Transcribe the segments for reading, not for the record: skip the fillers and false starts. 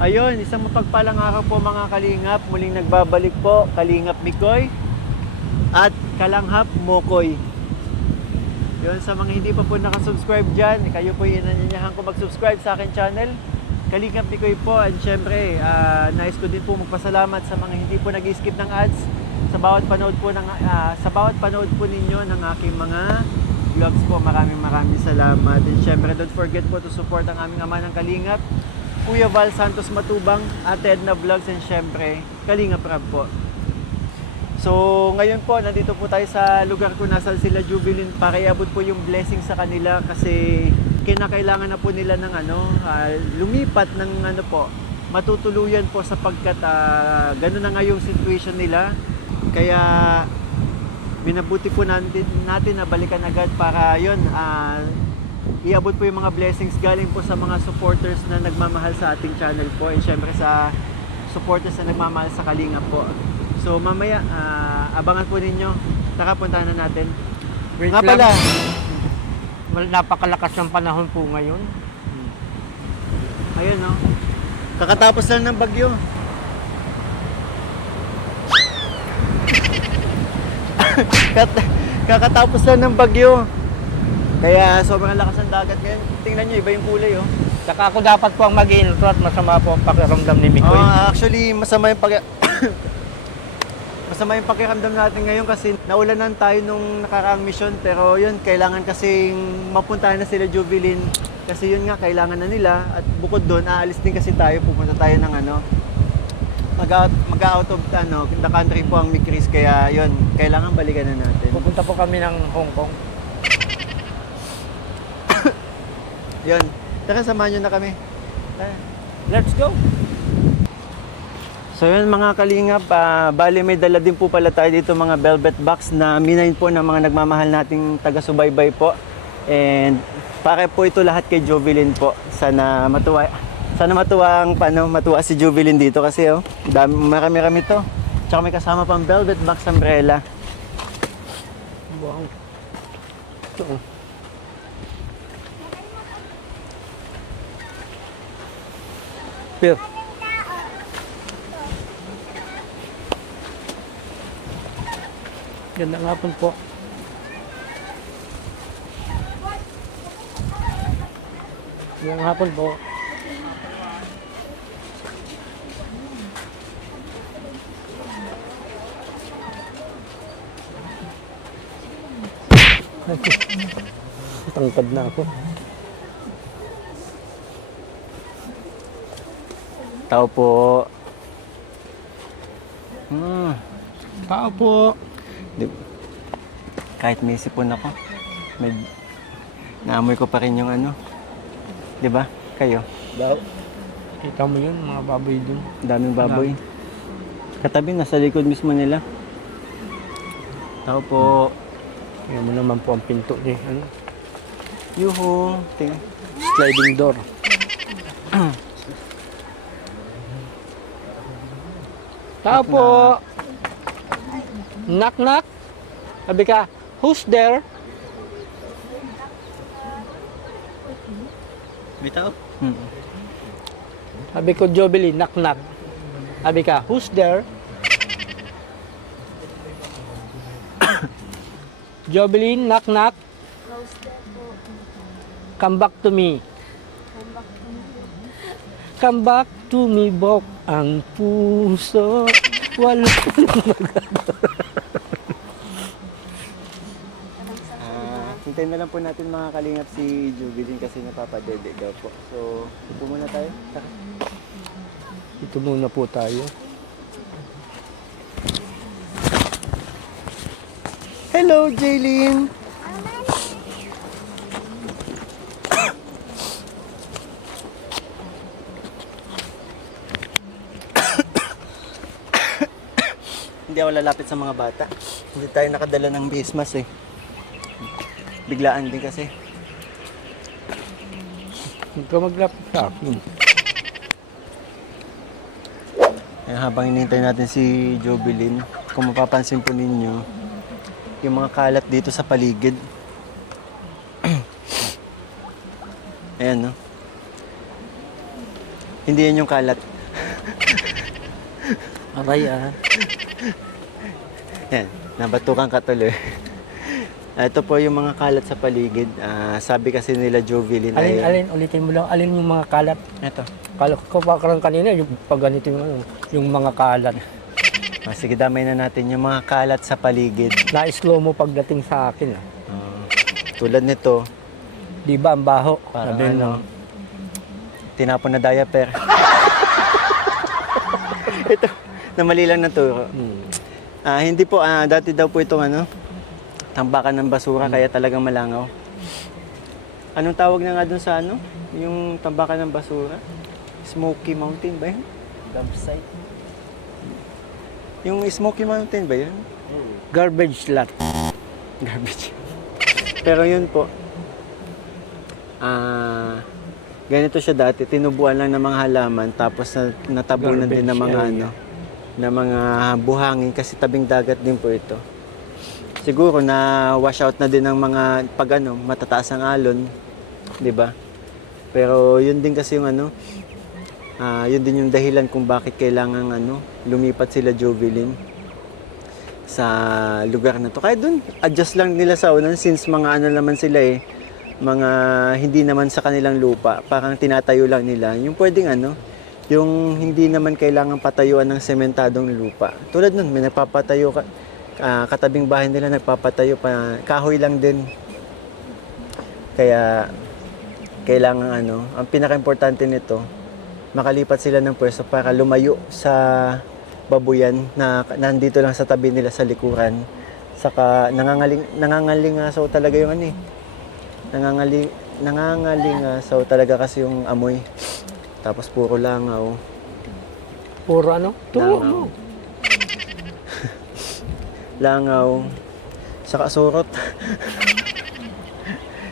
Ayun, isang mapagpalang araw po mga kalingap. Muling nagbabalik po, Kalingap Mikoy at Kalanghap Mokoy. Yun, sa mga hindi pa po nakasubscribe dyan, kayo po inanyayahan ko mag-subscribe sa akin channel, Kalingap Mikoy po. And syempre, nais ko din po magpasalamat sa mga hindi po nag-skip ng ads sa bawat panood po ninyo ng aking mga vlogs po. Maraming salamat. And syempre, don't forget po to support ang aming ama ng Kalingap, Kuya Val Santos Matubang, Ate Edna Vlogs, and syempre, Kalingap Rab po. So, ngayon po, nandito po tayo sa lugar ko, nasa sila Jubilin, para iabot po yung blessing sa kanila kasi kinakailangan na po nila ng lumipat ng matutuluyan po sapagkat gano'n na nga yung situation nila. Kaya, minabuti po natin na balikan agad para yun, iabot po yung mga blessings galing po sa mga supporters na nagmamahal sa ating channel po, and syempre sa supporters na nagmamahal sa Kalingap po. So mamaya, abangan po ninyo. Tara, puntahan na natin. Wait Nga lang. pala, Napakalakas ng panahon po ngayon. ayun no, kakatapos lang ng bagyo. Kakatapos lang ng bagyo. Kaya sobrang lakas ng dagat ngayon. Tingnan nyo, iba yung kulay oh. Saka ako dapat po ang mag-intro at masama po ang pakiramdam ni Mikoy. Actually, masama yung pakiramdam natin ngayon kasi naulanan tayo nung nakaraang mission, pero yun, kailangan kasing mapuntahan na sila Jubilin kasi yun nga, kailangan na nila, at bukod doon, aalis din kasi tayo, pupunta tayo ng mag-out of the country po ang Mikris, kaya yun, kailangan balikan na natin. Pupunta po kami ng Hong Kong. Yun, tara, samahan nyo na kami. Tara. Let's go! So yun mga kalingap, bali may dala din po pala tayo dito mga velvet box na minayin po ng mga nagmamahal nating taga-subaybay po. And para po ito lahat kay Jubilin po. Sana matuwa si Jubilin dito kasi marami-rami to. Tsaka may kasama pang velvet box umbrella. Wow. Ito. Pero ganda nga po. Ganda nga po. Tangkad na ako. Tao po. Tao po. Kahit may sipon ako, naamoy ko pa rin yung di ba? Kayo? Daw. Kita mo yun, mga baboy dun. Daming baboy. Katabi, nasa likod mismo nila. Tao po. Tingnan mo naman po ang pinto niya. Yuhu. Sliding door. Tao po. Knock knock. Sabi ka, who's there? May tao? Sabi ko, Jubilee, knock knock. Sabi ka, who's there? Jubilee, knock knock. Come back to me. Come back to me, bok ang puso. Wala Hintayin na lang po natin mga kalingap si Jubilin kasi napapadede daw po. So, upo muna tayo. Saka. Ito muna po tayo. Hello, Jaylin! Hindi ako lalapit sa mga bata. Hindi tayo nakadala ng face mask eh. Biglaan din kasi. Huwag ka maglapit sa akin. Habang hinihintay natin si Jubilin, kung mapapansin po ninyo, yung mga kalat dito sa paligid. Ayan, no? Hindi yan yung kalat. Aray ah. Yan, nabatukan ka tuloy. Ito po yung mga kalat sa paligid. Sabi kasi nila Jovelyn Alin, ulitin mo lang. Alin yung mga kalat? Ito. Kala ko pa karang kanina, yung pag ganito yung, ano, yung mga kalat. Sige, damay na natin yung mga kalat sa paligid. Na-slow mo pagdating sa akin. Ah. Tulad nito, Di ba ang baho? parang Sabi mo. tinapon na diaper. Ito, namali lang na to. Hindi po, dati daw po itong tambakan ng basura, kaya talagang malangaw. Anong tawag na nga dun sa yung tambakan ng basura? Smoky Mountain ba yun? Campsite. Yung Smoky Mountain ba yun? Garbage lot. Garbage. Pero yun po, ganito siya dati, tinubuan lang ng mga halaman, tapos natabunan din ng mga Garbage ng mga buhangin kasi tabing dagat din po ito. Siguro na wash out na din ng mga matataas ang alon, 'di ba? Pero yun din kasi yung yun din yung dahilan kung bakit kailangan lumipat sila Jovelyn sa lugar na to. Kaya dun, adjust lang nila sa unan since mga naman sila mga hindi naman sa kanilang lupa, parang tinatayo lang nila. Yung pwedeng yung hindi naman kailangan patayuan ng sementadong lupa. Tulad nun, may nagpapatayo katabing bahay nila nagpapatayo pa, kahoy lang din. Kaya kailangan ang pinaka-importante nito, makalipat sila ng pwesto para lumayo sa babuyan na nandito lang sa tabi nila sa likuran. Saka nangangalingasaw talaga yung nangangalingasaw talaga kasi yung amoy. Tapos puro langaw. Puro Turo Langaw. mo. Langaw. Saka surot.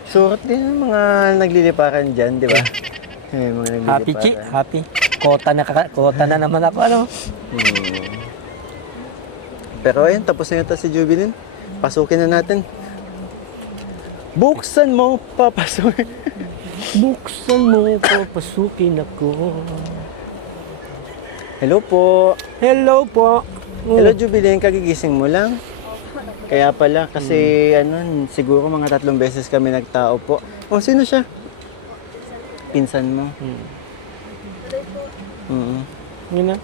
Surot din yung mga nagliliparan dyan, di ba? Mga nagliliparan. Happy Chi, happy. Kota na naman ako, Pero ayun, tapos na yata si Jovelyn. Pasukin na natin. Buksan mo, papasukin. Buksan mo, papasukin ako. Hello po. Hello po. Hello Jovelyn, kagigising mo lang? Kaya pala, kasi siguro mga 3 beses kami nagtao po. Oh, sino siya? Pinsan mo. Yun na.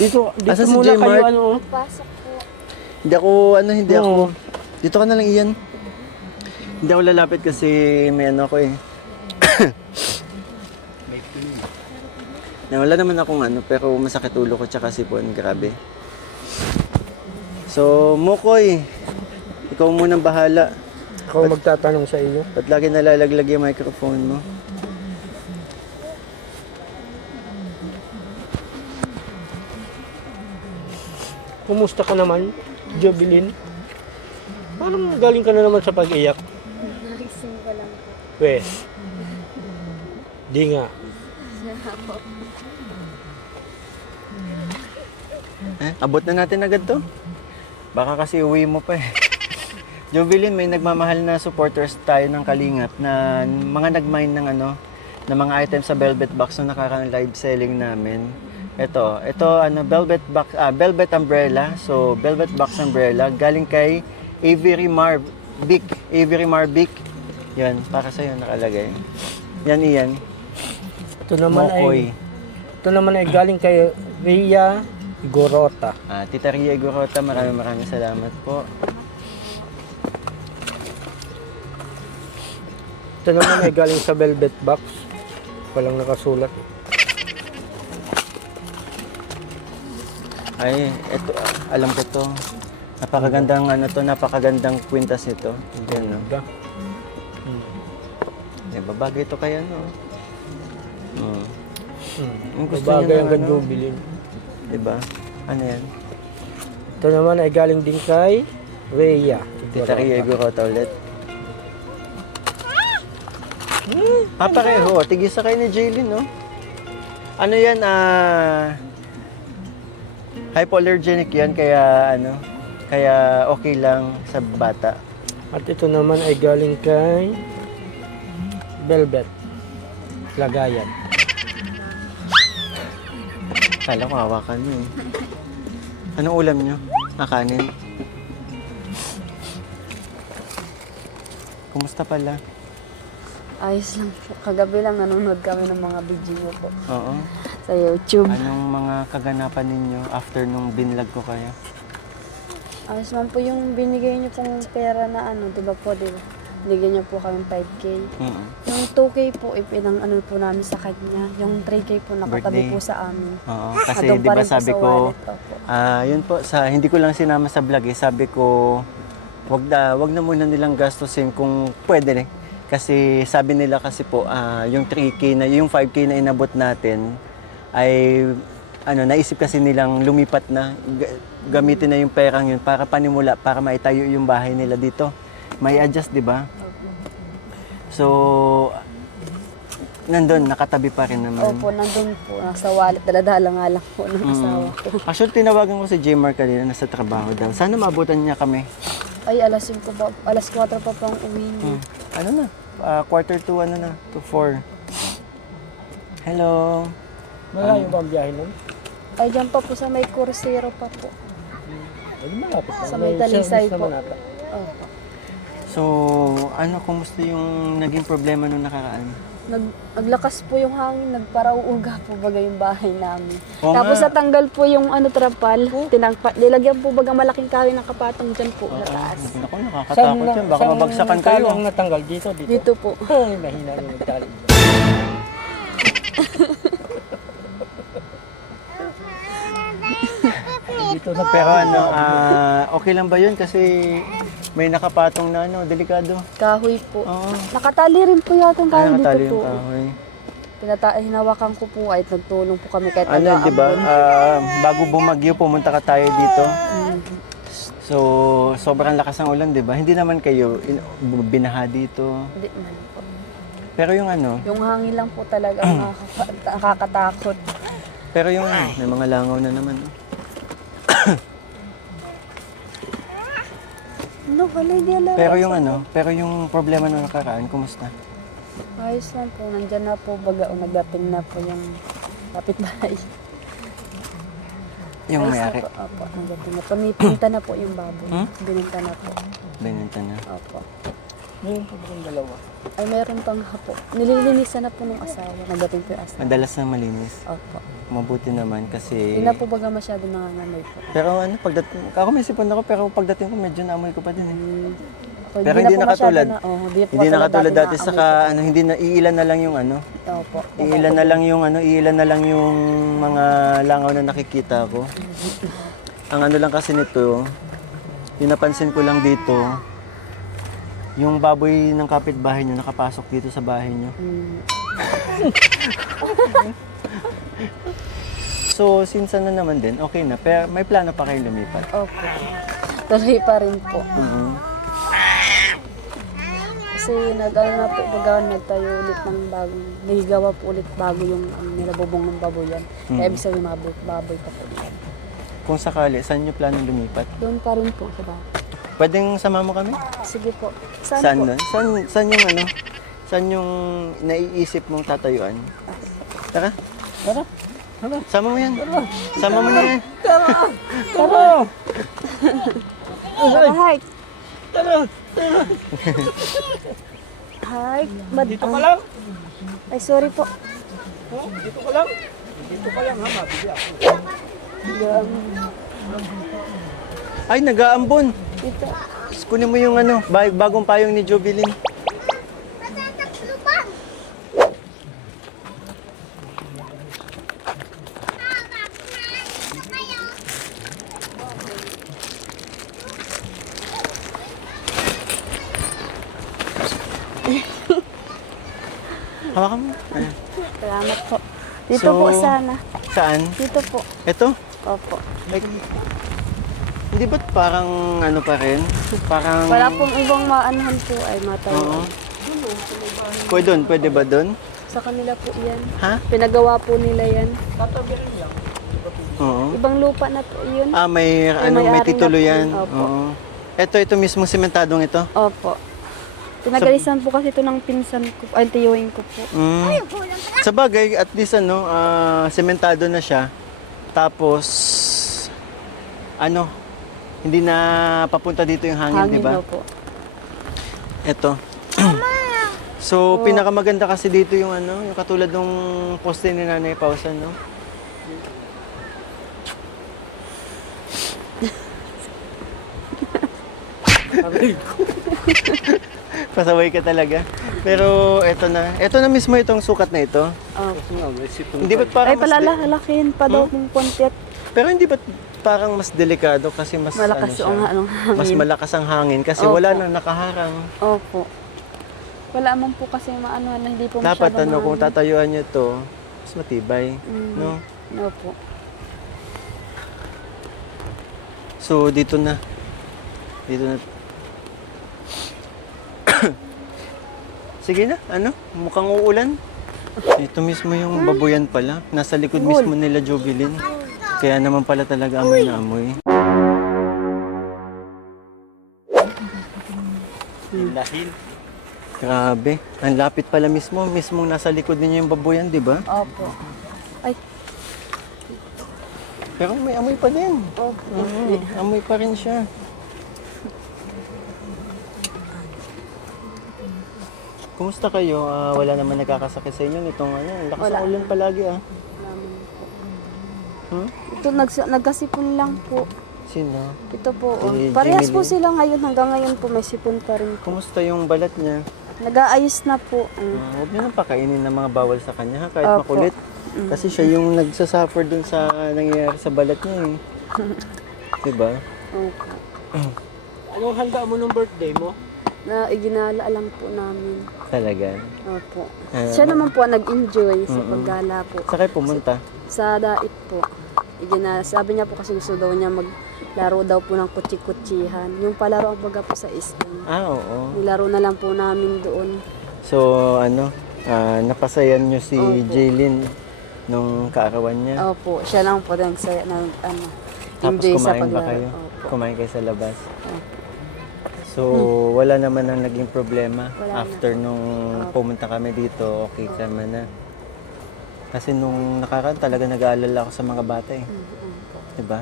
Dito Asa si muna J. kayo, Mark? Pasok po. Hindi ako. Dito ka na lang, Ian. Hindi ako lalapit kasi may ako eh. Wala naman akong pero masakit ulo ko tsaka sipon, grabe. So, Mokoy, ikaw munang bahala. Ako magtatanong sa iyo. Ba't lagi nalalaglag yung microphone mo? Kumusta ka naman, Jovelyn? Parang galing ka na naman sa pag-iyak. Nagising ko lang po. Wes. Di nga. Abot na natin agad to. Baka kasi uwi mo pa eh. Jovelyn, may nagmamahal na supporters tayo ng Kalingap na mga nag-mine ng ng mga items sa Velvet Box na nakarang live selling namin. Ito Velvet Box, Velvet Umbrella. So, Velvet Box Umbrella galing kay Avery Marvick. Avery Marvick. Yan, para sa iyo nakalagay. Yan iyan. Ito naman Mokoy. Ito naman ay galing kay Ria Gorota. Tita Ria Gorota, maraming salamat po. Ito naman ay galing sa Velvet Box. Walang nakasulat. Ay, eto, alam ko to. Napakagandang napakagandang kwintas nito. Yan, no? Diba? Diba, bagay ito kaya, no? Ang gusto Bagay niya ang ng ganda bilhin. Diba? Ano yan? Ito naman ay galing din kay Rhea. Tita Ria Gorota ulit. Pareho. Tigisa kayo ni Jaylin, no? Ano yan, hypoallergenic yan, kaya kaya okay lang sa bata. At ito naman ay galing kay Velvet Lagayan. Kala ko hawakan mo eh. Anong ulam nyo? Kanin? Kumusta pala? Ayos lang po. Kagabi lang nanonood kami ng mga video po Oo. sa YouTube. Anong mga kaganapan ninyo after nung binlog ko kayo? Ayos man po yung binigay niyo pong pera na di ba po, di ba? Binigay niyo po kami 5K. Mm. Yung 2K po, ipinang po namin sa kanya. Yung 3K po nakatabi Birthday. po sa amin. Oo. Kasi Doon di pa ba rin po sabi sa ko, wallet, opo. yun po, hindi ko lang sinama sa vlog eh. Sabi ko, wag na muna nilang gastusin kung pwede eh. Kasi sabi nila kasi po, yung 3K na, yung 5K na inabot natin ay naisip kasi nilang lumipat na, gamitin na yung perang yun para panimula, para maitayo yung bahay nila dito. May adjust, di ba? So, nandun, nakatabi pa rin naman. Opo, nandun po. Nasa wallet. Daladala nga lang po ng asawa ko. Actually, tinawagan ko si Jmar kanina, nasa trabaho daw. Sana maabutan niya kami. Ay, alas 5 pa. Alas 4 pa pang uwi niya. Ano na? Quarter to to 4. Hello. Malayo ba ang biyahe nun? Ay, dyan pa po sa may Coursero pa po. Ay, malapit lang. Sa may Talisay service po. naman ata. Opo. So, kumusta yung naging problema nung nakaraan? Naglakas po yung hangin, nagparauuga po baga yung bahay namin. Oo Tapos nga. natanggal po yung trapal, nilagyan po baga malaking kahoy ng kapatong dyan po sa taas. Ako, nakakatakot yan. Baka mabagsakan kayo. Saan ang natanggal? Dito? Dito po. Ay, mahina rin yung tali. Dito na Pero okay lang ba yun? Kasi may nakapatong na delikado. Kahoy po. Oo. Nakatali rin po yata yung kahoy Nakatali dito yung po. kahoy. Hinawakan ko po ay nagtulong po kami kahit Di ba? Bago bumagyo, pumunta ka tayo dito. So, sobrang lakas ng ulan, di ba? Hindi naman kayo binaha dito. Hindi man po. Pero yung Yung hangin lang po talaga ang nakakatakot. pero yung may mga langaw na naman. No, wala, hindi alam. Pero yung problema nung nakaraan, kumusta? Ayos lang po, nandyan na po baga o nagdating na po yung kapitbahay. Yung Ayos may-ari. na po, opo, nagdating na po. Pinta na po yung baboy. Bininta na po. Binenta na. Opo. Ngayon po yung dalawa. Ay, meron pang hapo. Nililinisan na po ng asawa. Nagdating po yung asawa. Madalas na malinis. Opo. Mabuti naman kasi... Hindi na po baga masyado nanganganay po. Pero pagdating... Ako may sipon ako pero pagdating ko medyo naamoy ko pa din eh. Ako, Pero na hindi po na masyado katulad. Hindi na katulad dati naamoy saka hindi na iilan na lang yung ko. Opo. iilan na lang yung mga langaw na nakikita ko. Ang lang kasi nito, yung napansin ko lang dito, yung baboy ng kapitbahay nyo nakapasok dito sa bahay nyo. So, since naman din, okay na. Pero may plano pa kayo lumipat. Opo. Tuloy pa rin po. Kasi na po baga nagtayo ulit ng bagong, nahigawa po ulit bago yung nilabubong ng baboyan. Kaya ibig sabihin mga baboy pa po yan. Kung sakali, saan nyo plano lumipat? Doon pa rin po sa bahay. Pwedeng sama mo kami? Sige po. Saan Saan po? nun? Saan yung Saan yung naiisip mong tatayuan? Tara. Tara. Sama mo yan. Sama mo na yan. Tara! Tara, hike. Tara! Hike. Dito ka lang? Ay, sorry po. Dito ka lang? Dito ka lang ha, mabili ako. Ay, nag-aambon. Ito. Kunin mo yung bagong payong ni Jovelyn. Hawakan mo. Ayan. Salamat po. Dito So, po sana. Saan? Dito po. Ito? Opo. Like, hindi ba't parang pa rin? Parang... Wala pong ibang maanahan po ay matayo. Oo. Pwede ba doon? Sa kanila po yan. Ha? Pinagawa po nila yan. Tatabi rin yan. Oo. Ibang lupa na po yun. May may-ari titulo na po yan. yun. Opo. Oo. Ito mismo sementadong ito. Opo. Pinagalisan po kasi ito ng pinsan ko, ay tiyuhin ko po. Sa bagay, at least sementado na siya. Tapos, ano, hindi na papunta dito yung hangin, di Hangin ba? daw po. Ito. So, pinakamaganda kasi dito yung ano, yung katulad ng poste ni Nanay Pausan, no? Pasaway ka talaga. Pero eto na mismo itong sukat na ito. Opo. Hindi ba't parang Ay, palalakin pa daw kung konti at Pero hindi ba't parang mas delikado kasi mas malakas ano siya, ang anong hangin. mas malakas ang hangin kasi Opo. wala nang nakaharang. Opo. Wala man po kasi maano na hindi po Dapat masyadong ano kung mahangin. tatayuan niyo to, mas matibay, Mm. no? Opo. So dito na. Dito na. Sige na, ano? Mukhang uulan. Ito mismo yung babuyan pala. Nasa likod Ngol. mismo nila Jovelyn. Kaya naman pala talaga amoy na amoy. Dahil. Grabe. Ang lapit pala mismo. Mismong nasa likod ninyo yung babuyan, di ba? Opo. Ay, Pero may amoy pa din. opo. Amoy pa rin siya. Kumusta kayo? Wala naman nagkakasakit sa inyo nitong ano. Ang lakas Wala. ng ulan palagi ah. Namin po. Hmm? Ito, nagkasipon lang po. Sino? Ito po. Oh. Si Parehas Jimmy po Lee? sila ngayon. Hanggang ngayon po may sipon pa rin po. Kumusta yung balat niya? Nag-aayos na po. Huwag niyo nang pakainin ng mga bawal sa kanya ha, kahit Opo. makulit. Kasi siya yung nagsasuffer dun sa nangyayari sa balat niya eh. Diba? Opo. Anong handa mo ng birthday mo? Na iginala lang po namin. Talaga. Opo. Ah, Siya naman po ang nag-enjoy sa Mm-mm. paggala po. Saan kayo pumunta? Sa dait po. Sabi niya po kasi gusto daw niya maglaro daw po ng kutsi-kutsihan. Yung palaro ang baga po sa SM. Oo. Nilaro na lang po namin doon. So, ano, napasayan niyo si Opo. Jaylin nung kaarawan niya. Opo, siya lang po nagsaya ng Tapos enjoy sa kumain ba paglaro. kayo? Opo. Kumain kayo sa labas? Opo. So, wala naman ang naging problema. Wala After na. nung Opo. pumunta kami dito, okay kami na. Kasi nung nakaraan talaga nag-aalala ako sa mga bata eh. Opo. Diba?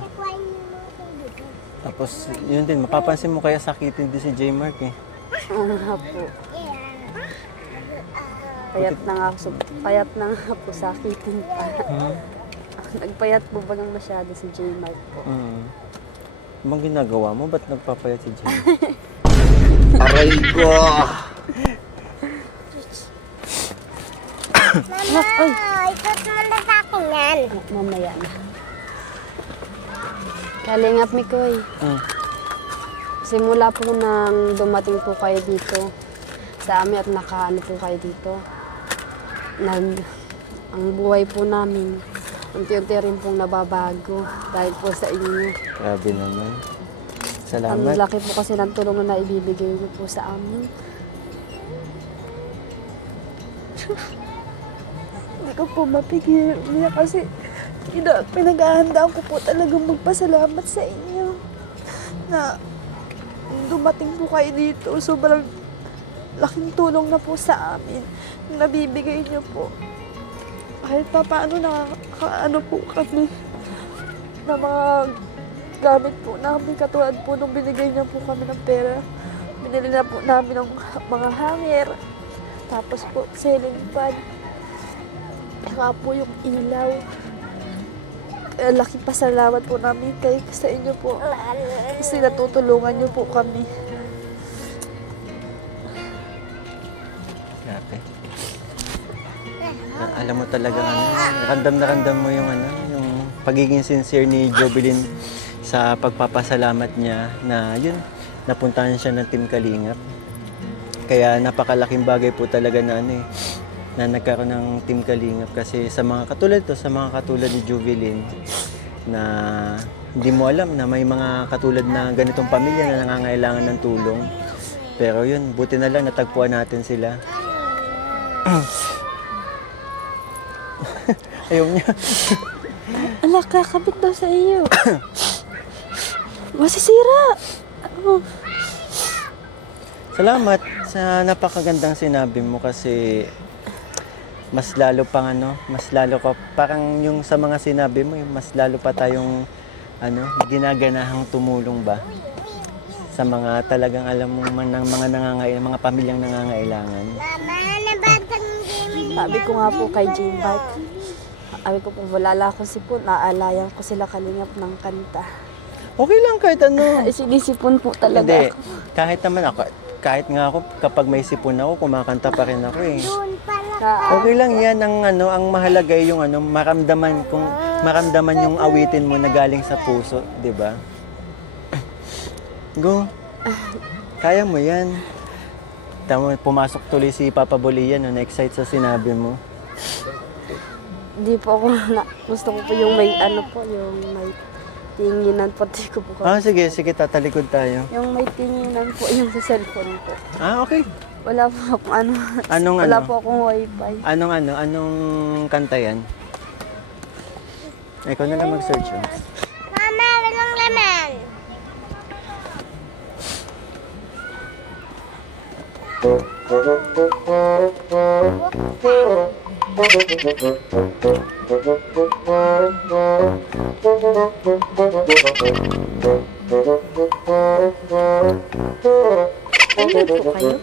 Tapos, yun din, mapapansin mo kaya sakitin din si J. Mark eh. Oo nga po. Payat na nga po sakitin pa. Nagpayat po ba ng masyado si J. Mark po? Ano bang ginagawa mo? Ba't nagpapayat si J. Aray ko! Ay! Ikot mo na sa akin yan. Mamaya na. Kalingap mi ko eh. Simula po nang dumating po kayo dito sa amin at nakaano po kayo dito. Ang buhay po namin, unti-unti rin pong nababago dahil po sa inyo. Grabe naman. Ang Salamat. laki po kasi ng tulong na ibibigay niyo po sa amin. Hindi ko po mapigil niya kasi pinag-ahandaan ko po talagang magpasalamat sa inyo na dumating po kayo dito. Sobrang laking tulong na po sa amin na nabibigay niyo po. Kahit pa paano nakakaano po kami na mga gamit po namin katulad po nung binigay niya po kami ng pera. Binili na po namin ng mga hanger. Tapos po ceiling fan. Saka po yung ilaw. Kaya laking pasalamat po namin sa inyo po. Kasi natutulungan niyo po kami. Grabe. Alam mo talaga randam na randam mo yung yung pagiging sincere ni Jovelyn sa pagpapasalamat niya na yun, napuntahan siya ng Team Kalingap. Kaya napakalaking bagay po talaga na na nagkaroon ng Team Kalingap kasi sa mga katulad ni Jovelyn na hindi mo alam na may mga katulad na ganitong pamilya na nangangailangan ng tulong. Pero yun, buti na lang natagpuan natin sila. Ayaw niya. Ala, kakabit daw sa iyo. Masisira. Oh. Salamat sa napakagandang sinabi mo kasi mas lalo pang ano, mas lalo ka, parang yung sa mga sinabi mo, yung mas lalo pa tayong ano, ginaganahang tumulong ba sa mga talagang alam mo man ng mga mga pamilyang nangangailangan. Mama, nabatang game. Sabi ko nga po kay Jane Bart, sabi ko po, wala ko sipon, naalayan ko sila kalingap ng kanta. Okay lang kahit ano. Ay, sinisipon po talaga Hindi, ako. kahit naman ako, kahit nga ako, kapag may sipon ako, kumakanta pa rin ako eh. Doon pala. Okay lang yan, ang ano, ang mahalaga ay yung ano, maramdaman yung awitin mo na galing sa puso, di ba? Go. Kaya mo yan. Tama, pumasok tuloy si Papa Bolian, no, na-excite sa sinabi mo. Hindi po ako gusto ko po yung may ano po, yung may tinginan po. Di ko po Sige, tatalikod tayo. yung may tinginan po, yung sa cellphone po. Okay. Wala po akong ano. Anong Wala ano? po akong wifi. Anong kanta yan? Ikaw na lang mag-search. Oh. Mama, walang laman. May load po kayo?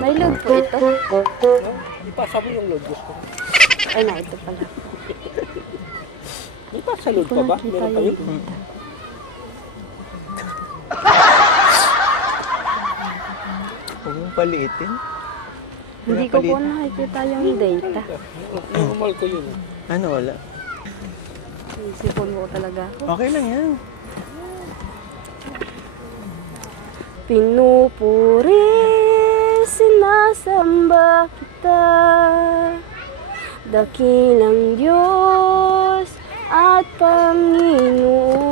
May load po ito. Ipasa mo yung load gusto. Ay na, ito pala. Ipasa load Hindi pa ko ba? nakita Meron kayo? yung data. Huwag mong paliitin. Hindi ko po nakikita yung data. Normal ko yun. Ano, wala. Sipon ko talaga ako. Okay lang yan. Pinupuri, sinasamba kita, dakilang Diyos at Panginoon.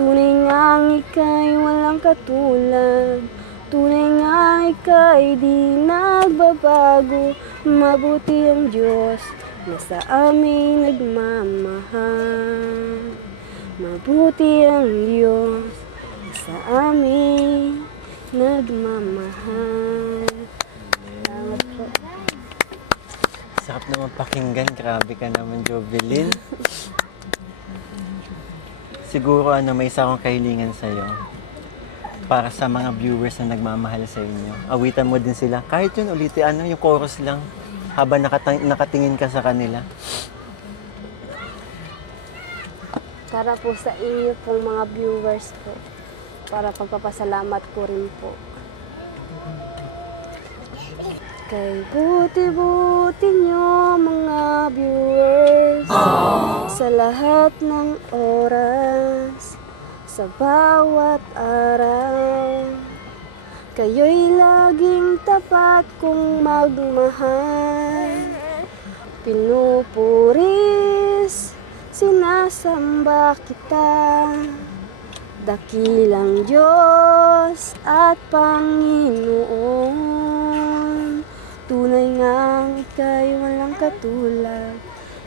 Tunay ngang ika'y walang katulad, tunay ngang ika'y di nagbabago. Mabuti ang Diyos na sa amin nagmamahal. Mabuti ang Diyos sa amin nagmamahal. Salamat po. Sarap naman pakinggan. Grabe ka naman, Jovelyn. Siguro may isa akong kahilingan sa'yo. Para sa mga viewers na nagmamahal sa inyo. Awitan mo din sila. Kahit yun ulitin, yung chorus lang. Habang nakatingin ka sa kanila. Para po sa inyo pong mga viewers po. Para pagpapasalamat ko rin po. Kay buti-buti nyo mga viewers sa lahat ng oras, sa bawat araw. Kayo'y laging tapat kong magmahal. Pinupuris, sinasamba kita, dakilang Diyos at Panginoon. Tunay ngang ika'y walang katulad,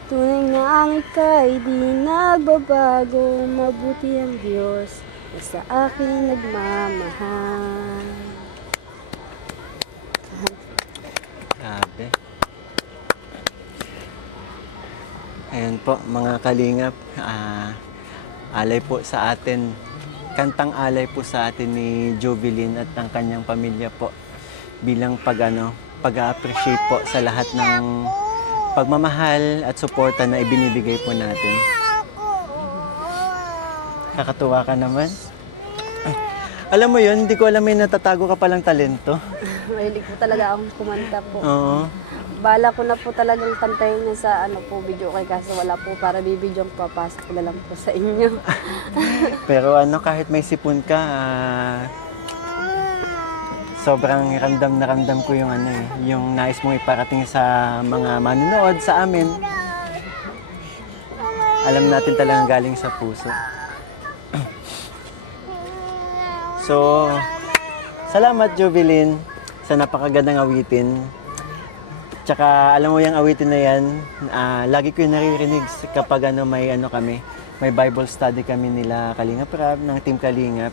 tunay ngang ika'y di nagbabago. Mabuti ang Diyos na sa akin nagmamahal. Grabe. Ayan po, mga kalingap. Alay po sa atin. Kantang alay po sa atin ni Jovelyn at ng kanyang pamilya po. Bilang pag-appreciate po sa lahat ng pagmamahal at suporta na ibinibigay po natin. Kakatuwa ka naman. Ay, alam mo yun, hindi ko alam may natatago ka palang talento. Mahilig po talaga akong kumanta po. Oo. Bala ko na po talagang kantayin niya sa video kay kaso wala po para bibidyong papasok ko na lang po sa inyo. Pero kahit may sipon ka, sobrang ramdam na ramdam ko yung yung nais mong iparating sa mga manonood sa amin. Alam natin talagang galing sa puso. So, salamat Jovelyn sa napakagandang awitin. Tsaka alam mo yung awitin na yan, lagi ko yung naririnig kapag may Bible study kami nila Kalingap Rab, ng Team Kalingap.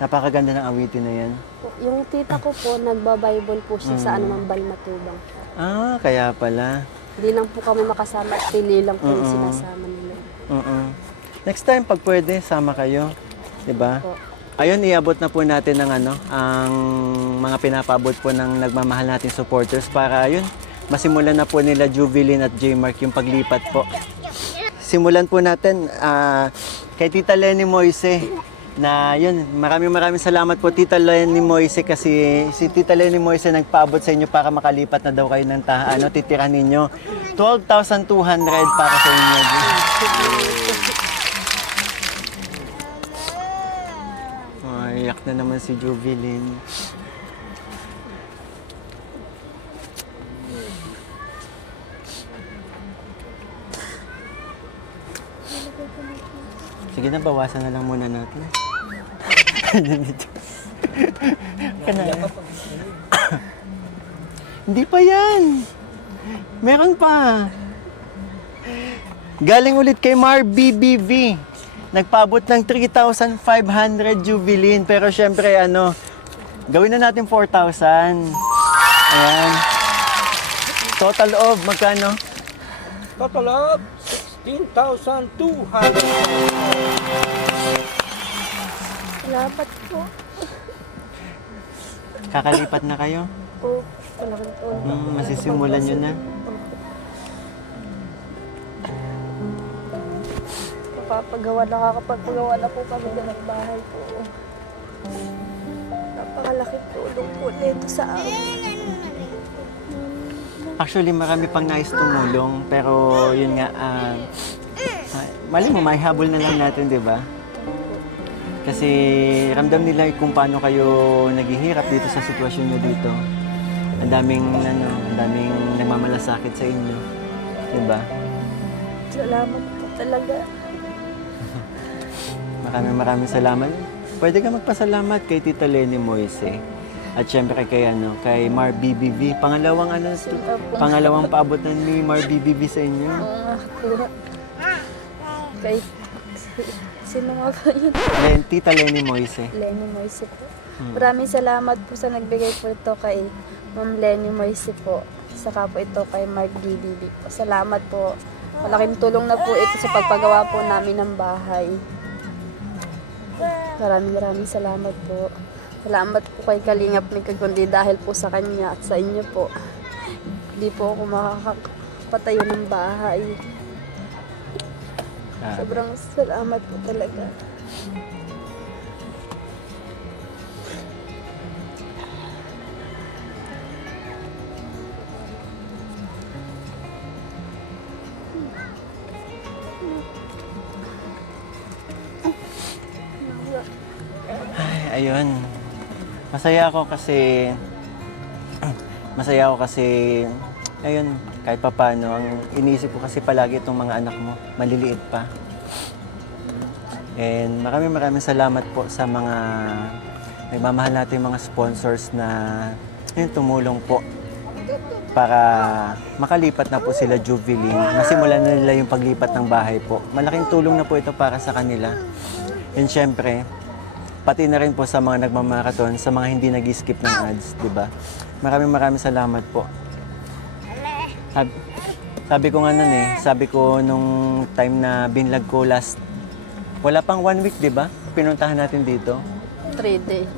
Napakaganda ng awitin na yan. Yung tita ko po, nagba-Bible po siya sa ano ng Balmatubang. Ah, kaya pala. Hindi lang po kami makasama at pili lang po yung sinasama nila. Next time, pag pwede, sama kayo. 'Di ba? Po. Ayun, iabot na po natin ng ang mga pinapabot po ng nagmamahal nating supporters para ayun, masimulan na po nila Jubilin at J-Mark yung paglipat po. Simulan po natin kay Tita Lenny Moise na yun, maraming salamat po Tita Lenny Moise kasi si Tita Lenny Moise nagpaabot sa inyo para makalipat na daw kayo ng titirahan ninyo. 12,200 para sa inyo. Ay, iyak na naman si Jubilin. Sige na, bawasan na lang muna natin. Hindi pa yan. Meron pa. Galing ulit kay Mar BBV. Nagpaabot ng 3,500 Jubilin. Pero syempre, gawin na natin 4,000. Ayan. Total of, magkano? Total of 16,200. Salamat po. Kakalipat na kayo? Po, malaking tulong. Masisimulan nyo na. Nakakapagpagawa na po kami ng bahay po. Napakalaking tulong po nito sa amin. Actually, marami pang nais tumulong. Pero yun nga, mali mo, may habol na lang natin, di ba? Kasi ramdam nila kung paano kayo naghihirap dito sa sitwasyon nyo dito. Ang daming nagmamalasakit sa inyo. Di ba? Salamat po talaga. Maraming salamat. Pwede ka magpasalamat kay Tita Lenny Moise. At syempre kay Mar BBV. Pangalawang paabotan ni Mar BBV sa inyo. Kay... Sino nga ba yun? Tita Lenny Moise. Lenny Moise po. Maraming salamat po sa nagbigay po ito kay Ma'am Lenny Moise po. Saka po ito kay Mark BBB po. Salamat po. Malaking tulong na po ito sa pagpagawa po namin ng bahay. Maraming salamat po. Salamat po kay Kalingap Mika kundi dahil po sa kanya at sa inyo po. Hindi po ako makakapatayo ng bahay. Sobrang salamat po talaga. Ayun. Masaya ako kasi ayun, kahit papaano, ang iniisip ko kasi palagi itong mga anak mo, maliliit pa. And maraming salamat po sa mga nagmamahal natin mga sponsors na tumulong po para makalipat na po sila Jubilin. Masimulan na nila yung paglipat ng bahay po. Malaking tulong na po ito para sa kanila. And syempre, pati na rin po sa mga nagmamarathon, sa mga hindi nag-skip ng ads, di ba? Maraming salamat po. Sabi ko nung time na binlog ko last, wala pang 1 week, di ba? Pinuntahan natin dito. 4 days.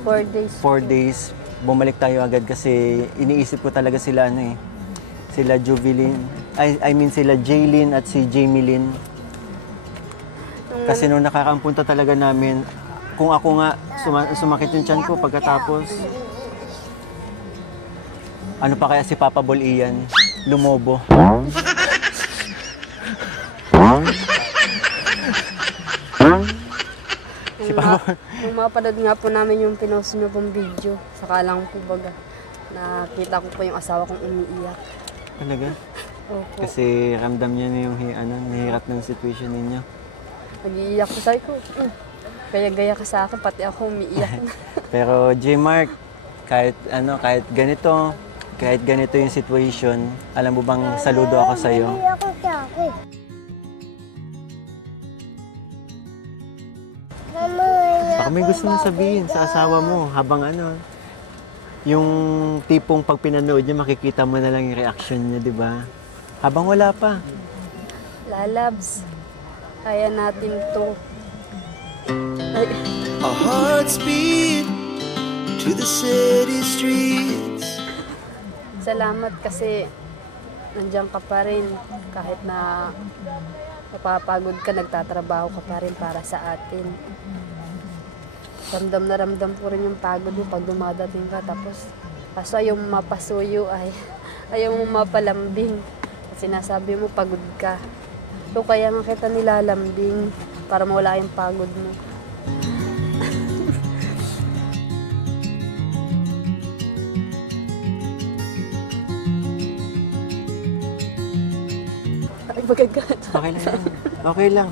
4 days, bumalik tayo agad kasi iniisip ko talaga sila sila Jubilin, sila Jaylin at si Jamilyn. Kasi nung nakakapunta talaga namin, kung ako nga, sumakit yung tiyan ko pagkatapos. Ano pa kaya si Papa Bol Ian? Lumobo. Si Papa. Nung mapanood nga po namin yung pinost nyo pong video, saka lang po baga, nakita ko po yung asawa kong umiiyak. Talaga? Opo. Kasi ramdam niya na yung nahirap ng situation ninyo. Nag-iiyak ko, sabi ko, gaya-gaya ka sa akin, pati ako umiiyak. Pero J-Mark, kahit ganito yung situation, alam mo bang saludo ako sa iyo. Baka may gusto mong sabihin sa asawa mo habang ano, yung tipong pag pinanood niya, makikita mo na lang yung reaction niya, di ba? Habang wala pa. Lalabs, kaya natin to. Ay, Our hearts beat to the city streets. salamat kasi nandiyan ka pa rin. Kahit na napapagod ka, nagtatrabaho ka pa rin para sa atin. Ramdam na ramdam ko rin yung pagod mo pag dumadating ka. Tapos, kaso ayaw mo mapasuyo ayaw mo mapalambing. At sinasabi mo pagod ka. So kaya nga kita nilalambing para mawala yung pagod mo. Ay, magagat. Okay lang yan. Okay lang.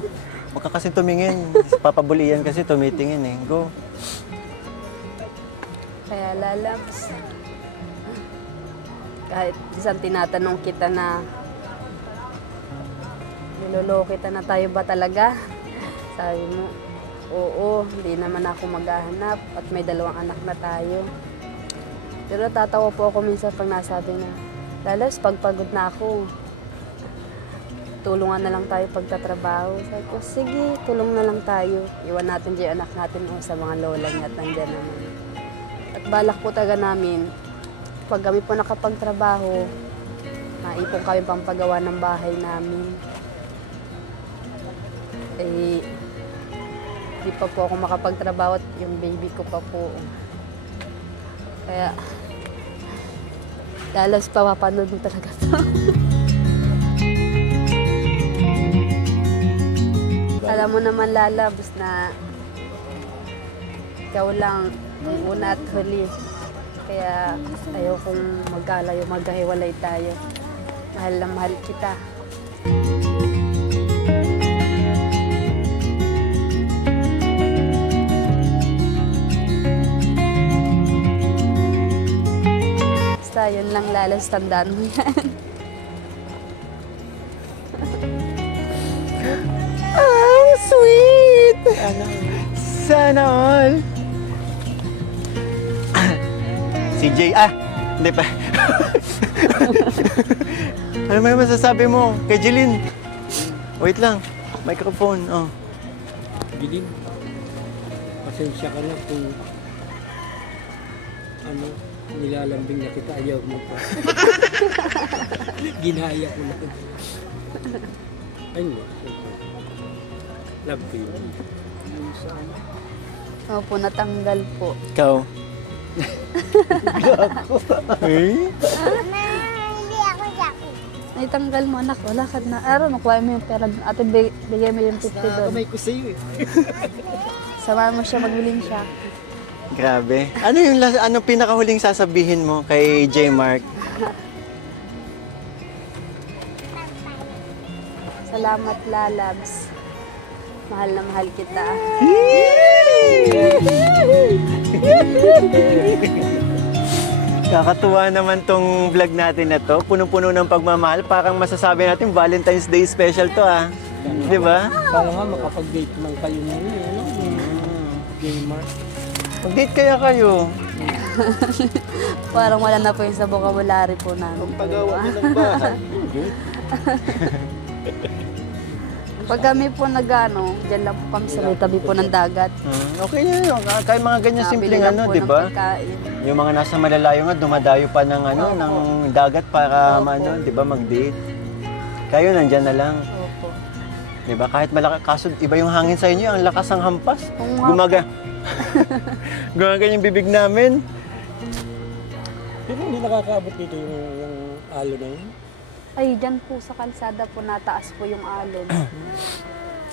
Huwag ka kasi tumingin. Papabulian kasi tumitingin eh. Go. Kaya lalabs, kahit isang tinatanong kita na niloloko kita na tayo ba talaga? Sabi mo, oo, hindi naman ako maghahanap at may 2 anak na tayo. Pero tatawa po ako minsan pag nasabi na, Lalabs, pagpagod na ako, tulungan na lang tayo pagtatrabaho. Sabi ko, sige, tulong na lang tayo. Iwan natin dyan anak natin sa mga lola niya at nandyan naman. At balak po talaga namin, pag kami po nakapagtrabaho, naipon kami pampagawa ng bahay namin. Eh, di pa po ako makapagtrabaho at yung baby ko pa po. Kaya, Lalabs, papapanood mo talaga to. Alam mo naman, Lalabs, na ikaw lang ang una at huli. Kaya ayaw kong magkalayo, magkahiwalay tayo. Mahal na mahal kita. Basta yun lang, Lalabs, tandaan mo yan. Oh, sweet! Sana all. Si Jay, hindi pa. Ano may masasabi mo kay Jeline? Wait lang, microphone, oh. Bilin, pasensya ka na kung nilalambing na kita, ayaw mo pa. Ginaya ko na. Ay, no. Love you. Opo, natanggal po. Ikaw. Eh? Mama, hindi ako Jackie. Naitanggal mo, anak. Wala ka na. Araw, nakuha mo yung pera. Ate, bigay mo yung 50 doon. Kamay ko sa'yo eh. Samahan mo siya, magbiling siya. Grabe. Ano pinakahuling sasabihin mo kay J. Mark? Salamat, Lalabs. Mahal na mahal kita. Kakatuwa naman tong vlog natin na to. Punong-puno ng pagmamahal. Parang masasabi natin Valentine's Day special to Di ba? Para nga makapag-date man kayo muna, gamer. Mag-date kaya kayo. Parang wala na po yung sa vocabulary po namin. Pagawa nyo ng bahay. Pag kami po nag-ano, dyan lang po kami sa may tabi po ng dagat. Okay na yun. Kaya mga ganyan Nabili simpleng lang ano, po di ng ba? pagkain. Yung mga nasa malalayo nga, dumadayo pa ng ano, Opo. ng dagat para Opo. di ba, mag-date. Kayo nandyan na lang. Opo. Di ba? Kahit malaki, kaso iba yung hangin sa inyo, ang lakas ng hampas. Oo nga Gumaga. Gumaga yung bibig namin. Pero hindi nakakaabot dito yung alo na yun. Ay, dyan po sa kalsada po, nataas po yung alon.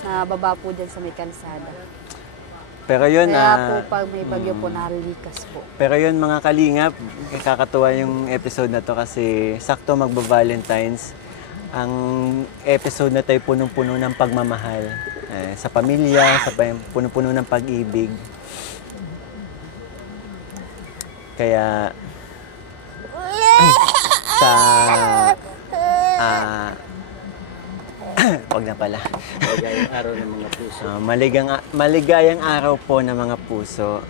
Nababa po dyan sa may kalsada. Pero yun, Kaya po pag may bagyo po, narilikas po. pero yun mga kalingap, kakatuwa yung episode na to kasi sakto magba-Valentine's. Ang episode na tayo punong-puno ng pagmamahal. Sa pamilya, punong-puno ng pag-ibig. Kaya sa Wag na pala. Maligayang araw ng mga puso. Maligayang araw po ng mga puso.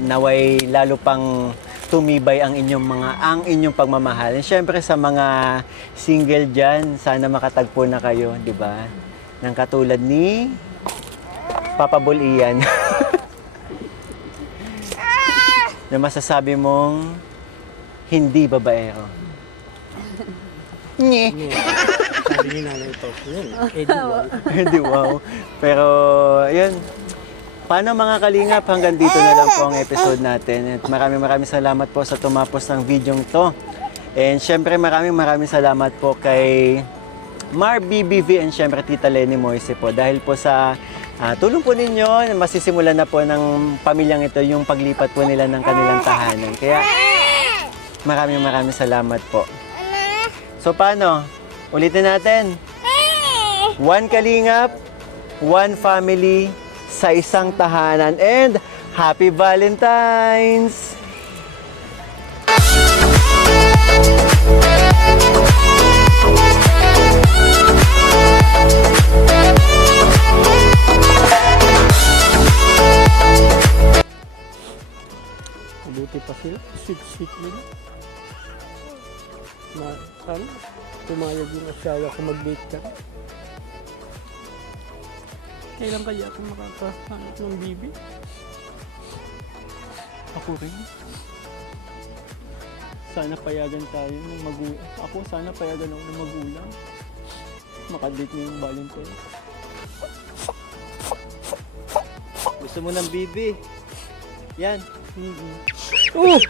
Naway lalo pang tumibay ang inyong pagmamahal. And syempre sa mga single diyan, sana makatagpo na kayo, 'di ba? Nang katulad ni Papa Bull Ian. Na masasabi mong hindi babaero. Nye. Sabi ni Nanay ito. Yun. Hindi, wow. Pero, yun. Paano mga kalingap, hanggang dito na lang po ang episode natin. At maraming salamat po sa tumapos ng videong to. And syempre maraming salamat po kay Mar BBV and syempre Tita Lenny Moise po. Dahil po sa tulong po ninyo, masisimulan na po ng pamilyang ito yung paglipat po nila ng kanilang tahanan. Kaya maraming salamat po. So paano? Ulitin natin. 1 kalingap, 1 family sa isang tahanan. And Happy Valentine's! Mabuti pa sila. Sweet nila. Pumayag yung asawa ko mag-date ka. Kailan kaya ako makakahanap ng bibi? Ako rin. Sana payagan tayo ng magulang. Ako, sana payagan ako ng magulang. Makadate ngayong Valentine's. Gusto mo ng bibi? Yan. Uy!